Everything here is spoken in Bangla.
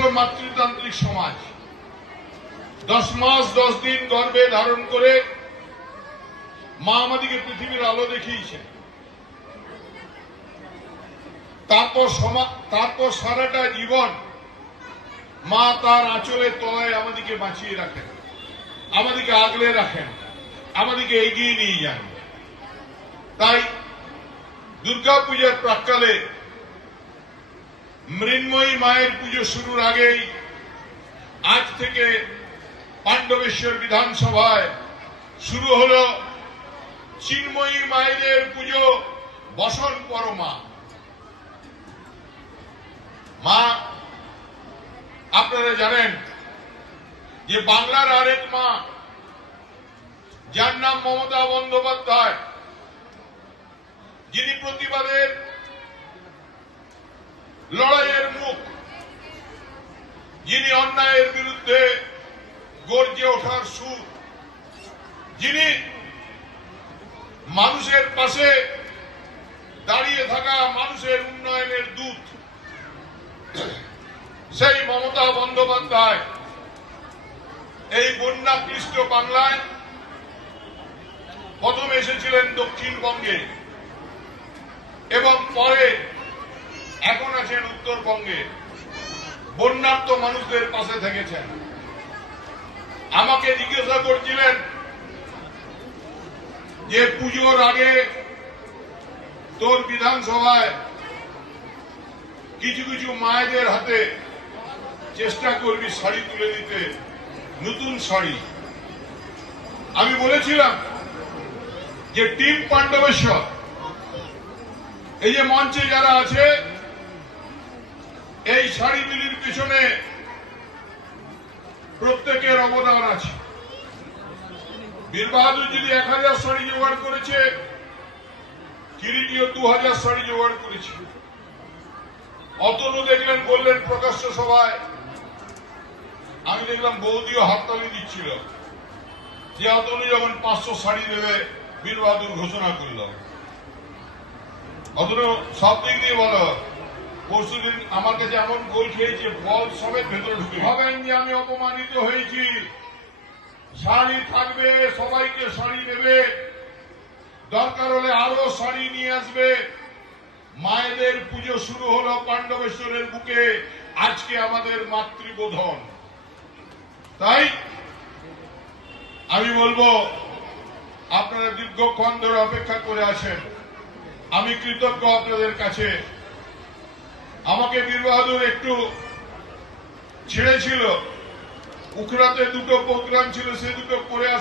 হলো মাতৃতান্ত্রিক সমাজ। 10 মাস 10 দিন গর্ভে ধারণ করে মা আমাদেরকে পৃথিবীর আলো দেখিয়েছেন। তারপর সারাটা জীবন মা তার আঁচলের তলায় আমাদেরকে বাঁচিয়ে রাখেন, আমাদেরকে আগলে রাখেন, আমাদেরকে এগিয়ে নিয়ে যান। তাই দুর্গাপূজার প্রাক্কালে মৃন্ময়ী মায়ের পুজো শুরুর আগেই আজ থেকে পাণ্ডবেশ্বর বিধানসভায় শুরু হল চিন্ময়ী মায়ের পুজো বসন পরমা। মা, আপনারা জানেন যে বাংলার আরেক মা, যার নাম মমতা বন্দ্যোপাধ্যায়, যিনি প্রতিবাদের লড়াইয়ের মুখ, যিনি অন্যায়ের বিরুদ্ধে গর্জে ওঠার সুর, যিনি মানুষের পাশে দাঁড়িয়ে থাকা মানুষের উন্নয়নের দূত, সেই মমতা বন্দ্যোপাধ্যায় এই বন্যাক্লিষ্ট বাংলায় প্রথম এসেছিলেন দক্ষিণবঙ্গে এবং পরে এখন আছেন উত্তরবঙ্গে। বন্যার্ত মানুষদের পাশে থেকেছেন। আমাকে জিজ্ঞাসা করছিলেন যে পুজোর আগে তোর বিধানসভায় কিছু কিছু মায়েদের হাতে চেষ্টা করবি শাড়ি তুলে দিতে, নতুন শাড়ি। আমি বলেছিলাম যে টিম পাণ্ডবেশ্বর, এই যে মঞ্চে যারা আছে, এই শাড়ি মিলির পিছনে প্রত্যেকের অবদান আছে। বীর বাহাদুর যদি 1000 শাড়ি জোগাড় করেছে, কিরিটিও 2000 শাড়ি জোগাড় করেছে। অতনু দেখলেন, বললেন প্রকাশ্য সভায়, আমি দেখলাম বৌদিও হাততালি দিচ্ছিল যে অতনু যখন 500 শাড়ি দেবে বীর বাহাদুর ঘোষণা করল। অতনু সব দিক দিয়ে বলো, পরশুদিন আমার কাছে এমন গোল খেয়েছে, বল সমেত ভেতরে ঢুকে ভাবেন যে আমি অপমানিত হয়েছি। শাড়ি থাকবে, সবাইকে শাড়ি দেবে, দরকার হলে আরো শাড়ি নিয়ে আসবে। মায়েদের পুজো শুরু হলো পাণ্ডবেশ্বরের বুকে। আজকে আমাদের মাতৃবোধন। তাই আমি বলবো, আপনারা দীর্ঘক্ষণ ধরে অপেক্ষা করে আছেন, আমি কৃতজ্ঞ আপনাদের কাছে। আমাকে বীর বাহাদুর একটু ছেড়েছিল, উখড়াতে দুটো প্রোগ্রাম ছিল, সে দুটো করে আসা